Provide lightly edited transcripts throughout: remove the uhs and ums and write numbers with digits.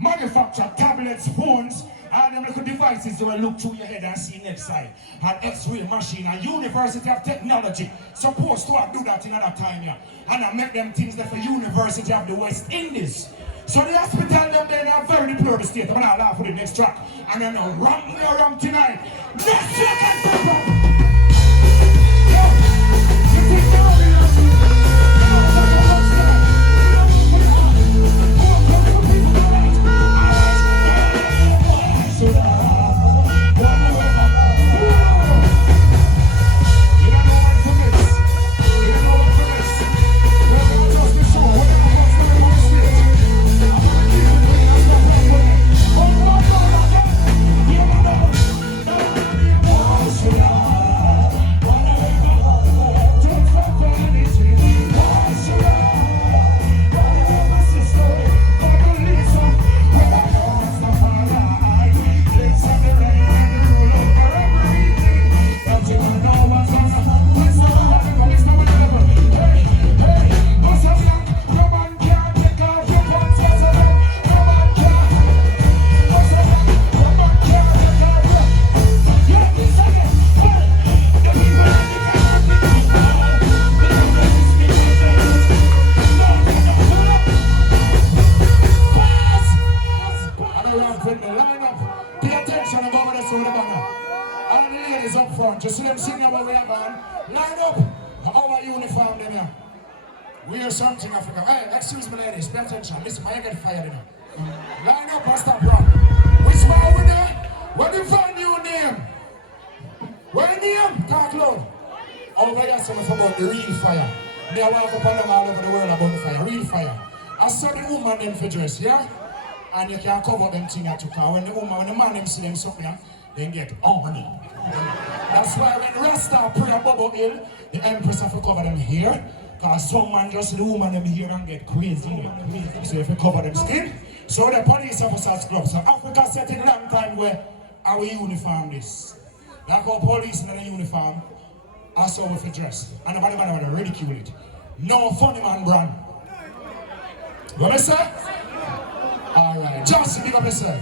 Manufacture tablets, phones, and them little devices that will look through your head and see next side. An X-ray machine, a University of Technology, supposed to do that in another time, yeah. And I make them things that for University of the West Indies. So the hospital them there in a very deplorable state. I'm gonna laugh for the next track. And then I'll ramp me around tonight. Next track and pop. You think they're ladies up front. Just see them singing where we are going. Line up. Our uniform them here. Wear something Africa. Hey, excuse me ladies, pay attention. Listen, I get fired in here. Line up and stop run. Which one we there? What the venue name? What name? Talk loud. Over here something about the real fire. They walk up and down all over the world about the fire. Real fire. I saw the woman them for dress, yeah? And you can cover them thing at you. When the man them see them something, they get honey. That's why when Rasta pray a bubble hill, the empress have to cover them here. Because some man just see the woman them here and get crazy. So if you cover them skin. So the police officers club. So Africa set in long time where our uniform this. Like our police in the uniform, that's how we dress. And nobody will ridicule it. No funny man brand. What I say? Alright, Johnson, big up yourself.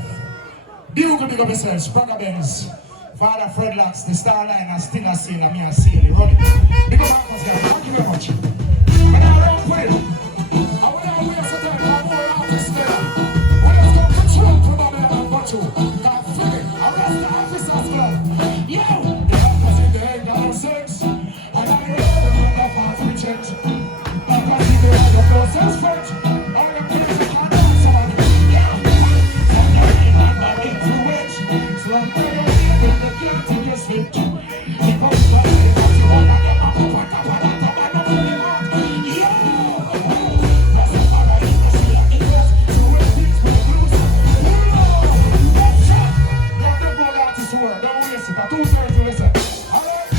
Bugle, big up yourself. Spragga Benz. Father Fred Locks, the Starline, and still a sailor, me a sailor. Run it. Big up Marcus, guys. Thank you very much. And I don't quit. I want to wear some time for more artists there. We just go control from Babylon and Batu. Can't forget, arrest the officers, man. Yo! The officers in the head, down six. And I don't know the parts we checked. Because if they have the process first, all the police can't dance on it. Yeah! From the rain and the influence. From the rain, they can't take your sweet. Because the rain, what you want, I get my papa, papa, papa, papa, papa. Yo! That's the father in the sea, it was. So when things go loose, let's shot. Don't let go out to work. Don't waste it. 2:30, listen. Alright?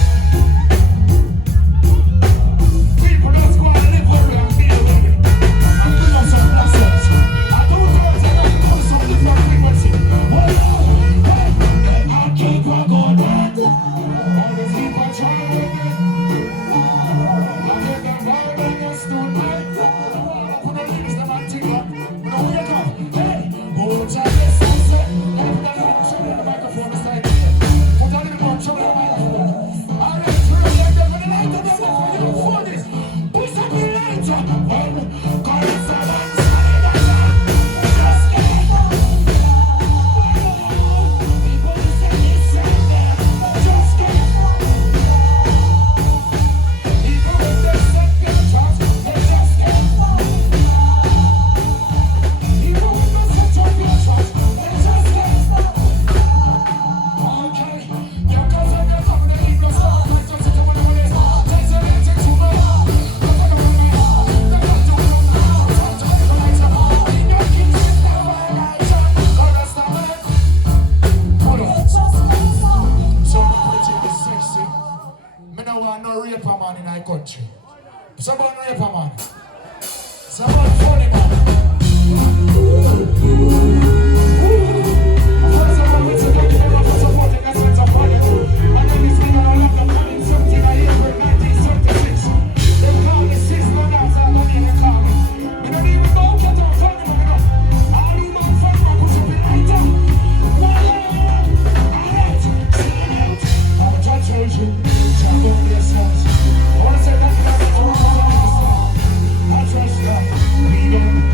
People just go and live hurry and feel hurry. And bring up some blessings. At 2:30, I'm going to call some different frequency. Well, hey, I'll keep on going on. All the people trying to win. I get them vibe and they stood by. Put the ladies them and think up. Now wake up. Hey, hold your best and say. Hey, put that little show me the microphone beside me. Put that little show me the microphone. All right, turn them down for the light of them for you. For this. Push up the light up. Call it someone. Just get people say this say that. Just get people with their second chance. They just get people with no second chance. They just get okay. Your cousin, your cousin, they leave no stuff. Like just sit down with the police. Take some names, take some money. Don't take a money. They don't do it. Don't take a lights up. In your kids' system, lights up. Understand it? Hold on. So pretty is sexy. Me no want no raper man in our country. Someone raper man. Someone funny man. First of all, we say thank you very much for supporting us with some money. And then this thing I love the man in something I hear for 1976. They call me Sizzla, that's all money they call me. Me don't even know what I'm funny man, you know. All you man funny man, put up in right up. Alright, see you out. I'm a judge told you, jump over yourselves. I want to say thank you very much for all of this stuff. I trust God. We don't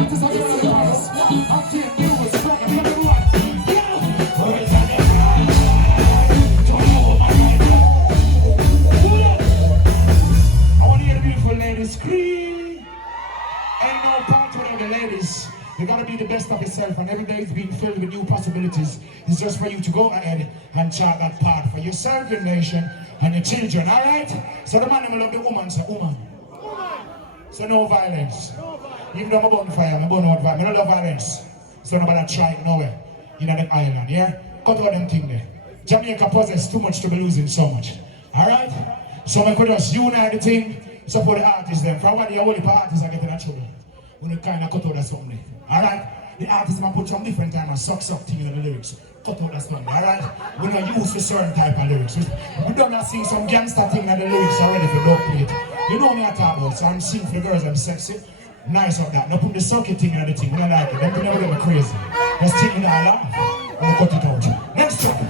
artists are doing the price. Active news, reggae, everyone. Yeah. Words on the mind. Don't know my mind. I want to hear the beautiful ladies scream. Ain't no part without the ladies. You gotta be the best of yourself, and every day is being filled with new possibilities. It's just for you to go ahead and chart that path for yourself, your nation, and your children, alright? So the man will love the woman, say woman. So no violence. Even though I'm on fire, I'm born out violence. I don't love violence. So nobody try it nowhere. In the island, yeah? Cut all them things there. Jamaica possesses too much to be losing so much. Alright? So we could just unite the thing, support the artists then. For one, the only artists are getting in trouble. We kind of cut out that song there. Alright? The artists might put some different time and suck things in the lyrics. Cut out that song there, alright? We're not used to certain type of lyrics. We don't not sing some gangster thing in the lyrics already if you don't play it. You know me I talk about, so I'm singing for the girls, I'm sexy. Nice of that. Now put the sucky thing in the thing, we don't like it. Them never get me crazy. Just think in our laugh, and we cut it out. Next song.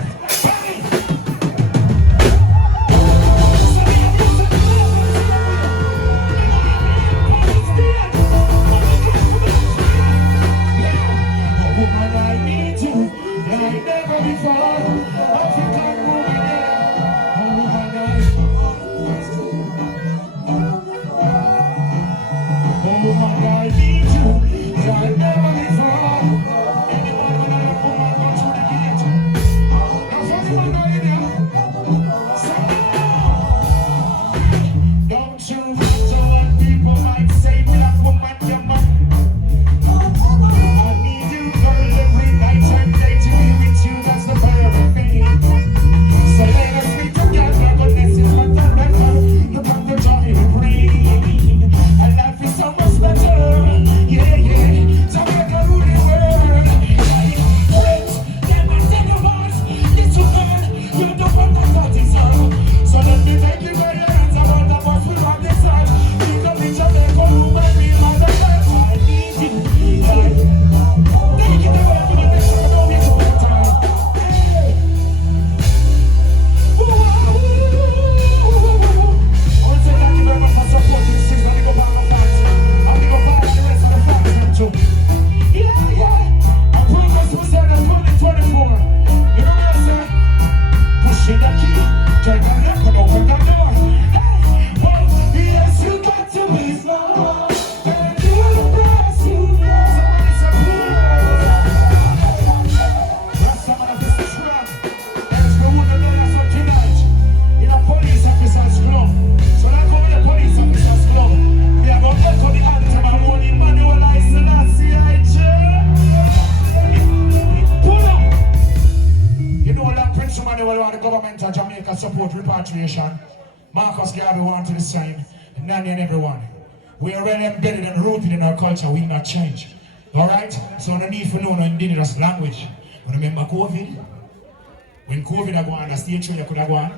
Jamaica support repatriation. Marcus Garvey wanted the same. Nanny and everyone. We are well embedded and rooted in our culture. We will not change. Alright? So no need for no indigenous language. Remember COVID? When COVID I go on the stage show, you could have gone.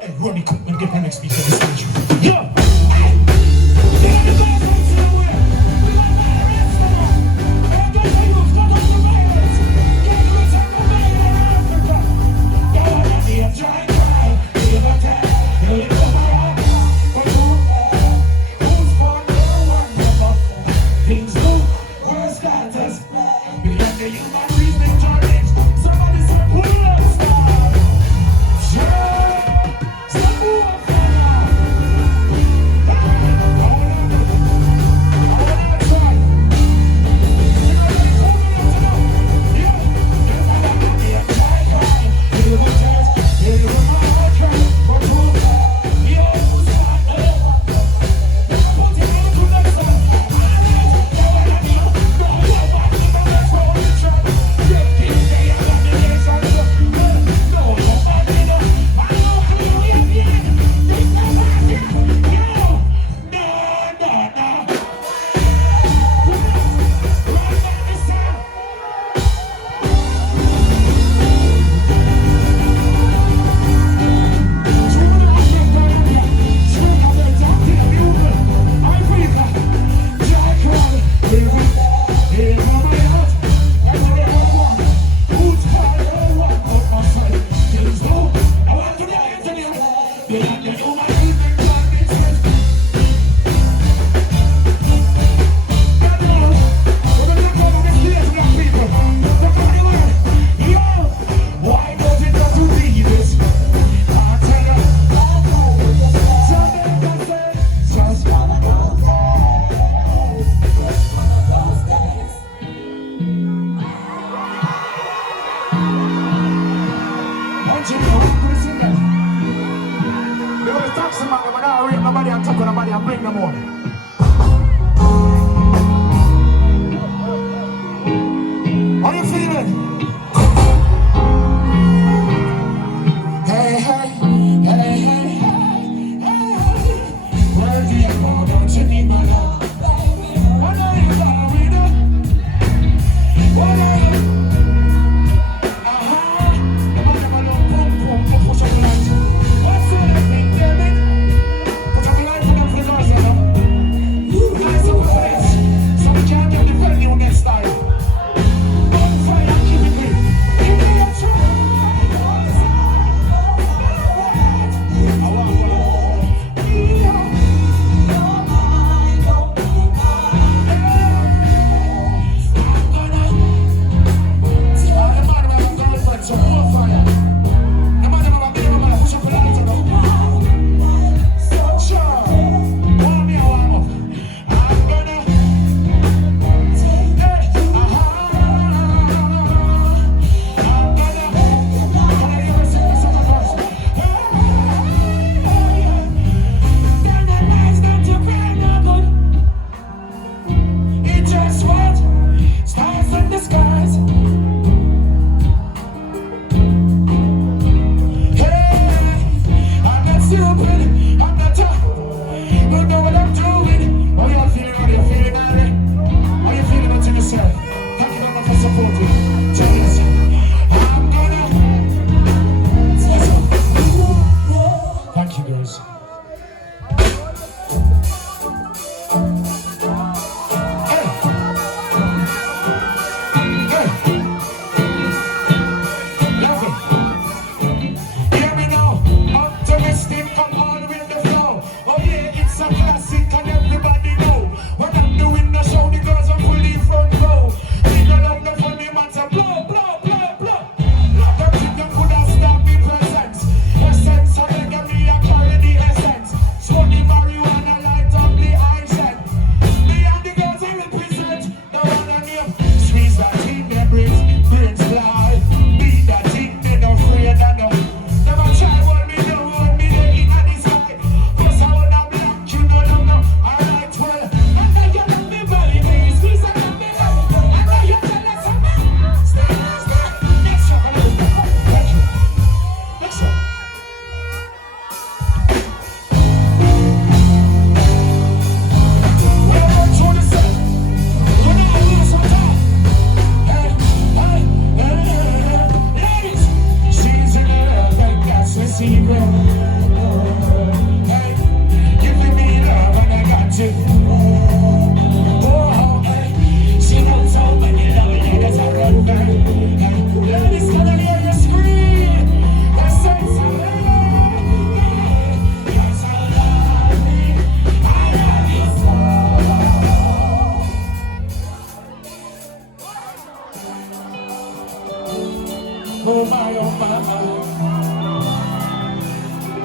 Hey, run the and get the next piece of the stage. Yo! on the body and bring them on. How you feeling? Hey, hey, hey, hey, hey, hey. Where do you go? Don't you need my love? What are you going on? What are you? The man never look boom, boom, boom, push up the light. What's the thing, David? Put up the light for them for the girls, you know? Nice up the face, so we can't get the venue next time. Fire, keep it clean. Give me a try. Oh my, oh my.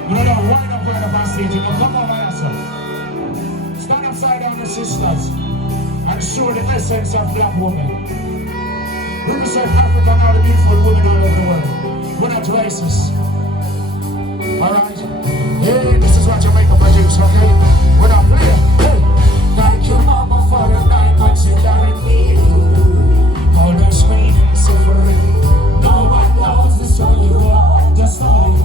You know, wind up right up on stage. You know, come over yourself. Stand upside down, your sisters, and show the essence of black woman. Represent Africa and all the beautiful women all over the world. We're not racist. Alright? Hey, this is what Jamaica produce, okay? We're not playing. Hey! Thank you, mama, for the 9 months you carried me. All those pain and suffering. No one knows the story you are, just all you.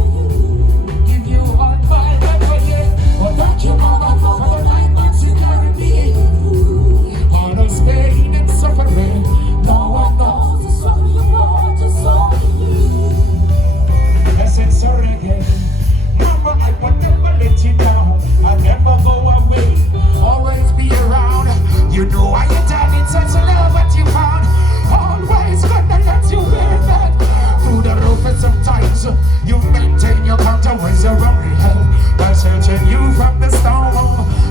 Give you one by every day. Well, thank you, mama, for the 9 months you carried me. All those pain and suffering. No one knows the story you are, just all you. Essence of reggae. Mama, I will never let you down. I'll never go away. Always be around. You know I ain't done it, such a love what you found. Always gonna let you wear that. Through the roof and sometimes you maintain your counter when you're only hell. While searching you from the storm.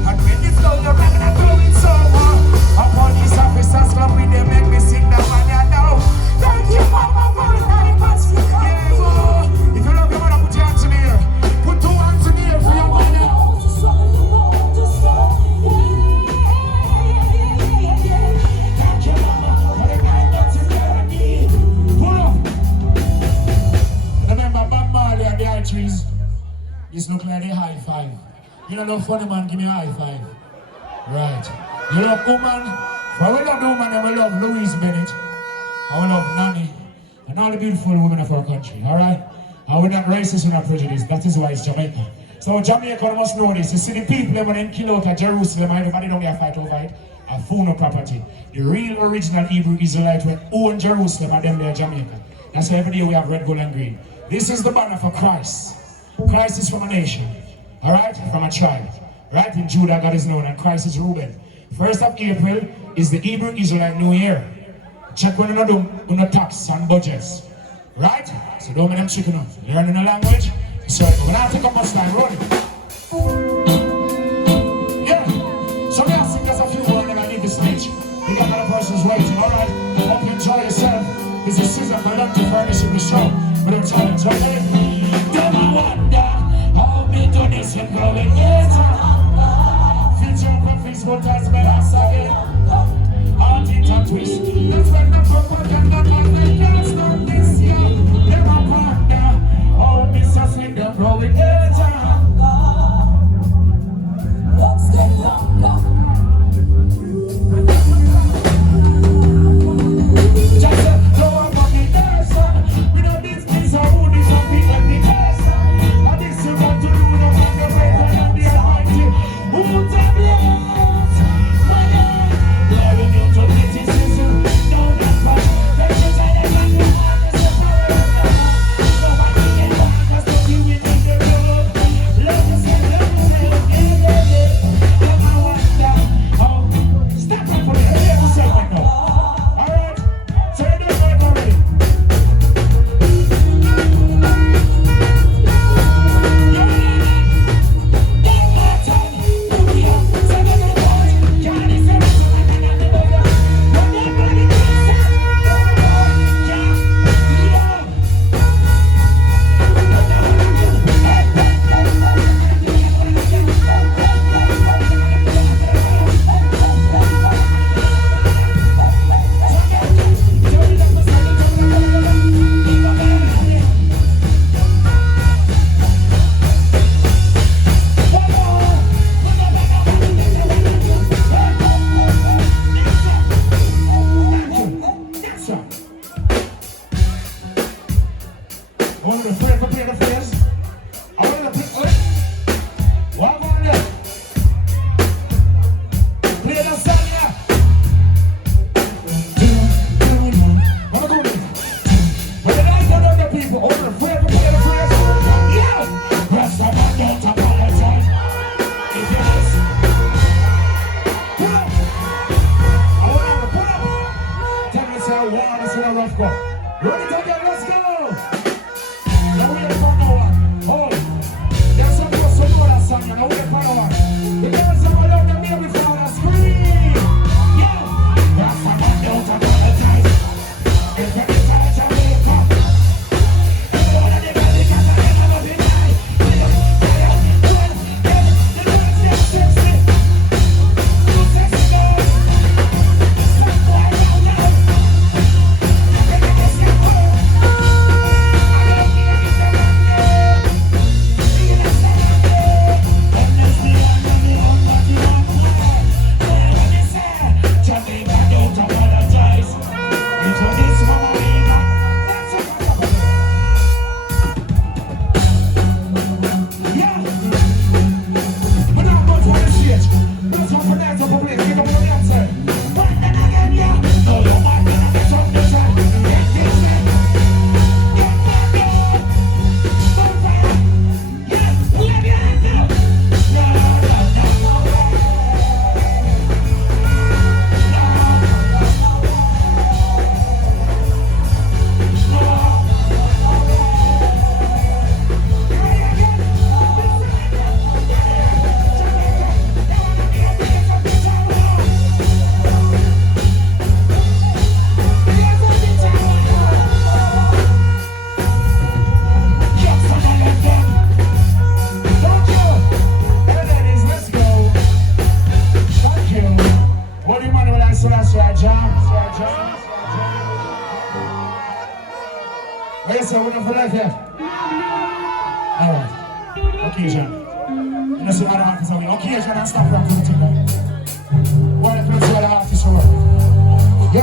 And when you slow the round and going so up all these officers come with them, make me sing the one you know. Thank you, mama, for the 9 months. Yeah, oh. If you love your mother, put your hands in the air. Put 2 hands in the air for your mother. Trees. This look like a high five. You know, no funny man, give me a high five. Right. You love woman? For we love the woman and we love Louise Bennett. And we love Nanny. And all the beautiful women of our country, alright? And we're not racist, we're not prejudiced. That is why it's Jamaica. So Jamaica must know this. You see the people when they kill out at Jerusalem, everybody don't get fight over it. A Funo property. The real original Hebrew Israelites who own Jerusalem and them there Jamaica. That's why every day we have red, gold and green. This is the banner for Christ. Christ is from a nation. Alright? From a tribe. Right? In Judah God is known and Christ is Reuben. 1st of April is the Hebrew Israelite New Year. Check when you do no tax and budgets. Right? So don't make them chicken up. Learning a language. So we're not take up much time, roll it. Yeah. So now sing us a few words and I need the stage. You got other persons waiting, alright? Hope you enjoy yourself. This is Sizzla for them to furnish in the show. But I'm trying to enjoy it. Don't I wonder how me do this and growing years. Feature up on Facebook as well as again. Art it and twist. That's when the propaganda and they can't stop this year. Never wonder how me just in the growing years. Let's get longer. Yes, I wouldn't for that yet. Alright. Okay, John. You know, see other artists away. Occasion and stop practicing today. Why the place where the artists are? Yo,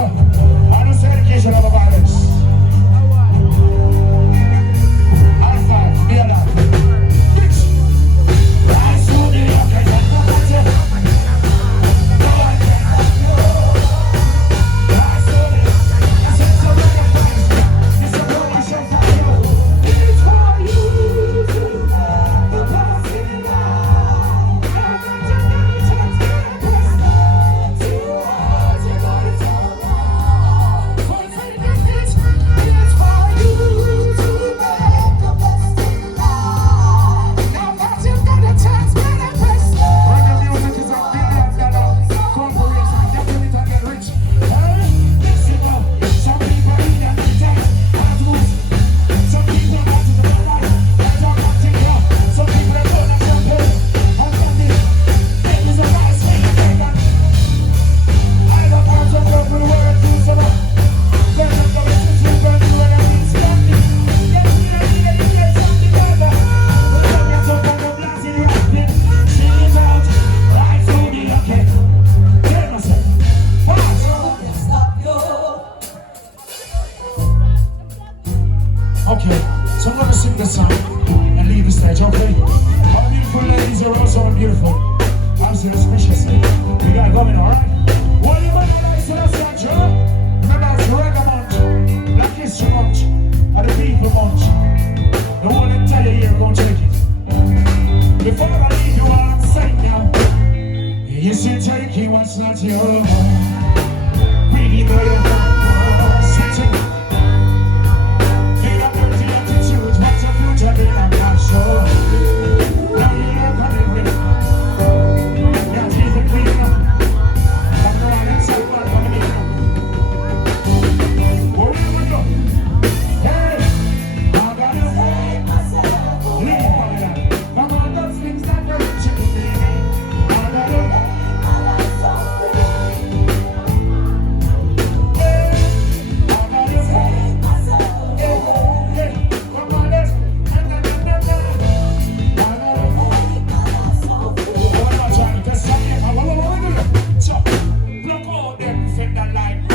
I don't say education of violence. High five, be alive. Bitch. Rise to the occasion. No one can help you. Rise to the occasion. I said so many times. It's a promotion for you. It's for you to make the best in life. Now that you're gonna touch the best to what you're gonna tell life. For the it's for you to make the best in life. Now that you're gonna touch the best. Reggae music is a $1 billion corporation. Definitely to get rich. Hey, listen up. Some people need a good time. Hard moves. Some people want to the life. I don't want to go. Some people are going to champagne. I'm coming. It is a nice thing to take on. I don't have to go through the world to some up. There's a going to sleep on you and I need standing. Yes, you get something better. But some you talk about the blasting rapping. Sing it out. Right through the okay. Tell myself. Pass. Okay, so I'm gonna sing this song and leave the stage, okay? All beautiful ladies are also beautiful. Absolutely special thing. We got going, alright? What do you want to like to say, Joe? Remember, it's Reggae Month, Black History Month, and the People Month. The whole entire year, go check it. Before I leave you, I'm saying now, you should take it what's not yours. Really know you're sitting. You got dirty attitudes, what's your future in a cash show? Now you look at it with your teeth are clean up. I'm the one inside, but I'm coming in. Where do we go? Hey, I gotta hate myself. Leave all that. Come on, those things that you're reaching me. I gotta hate myself. Hey, I gotta hate myself. Hey, come on, let's. I gotta hate myself. One more time, because some people, what we do? So, block all them, fit that line.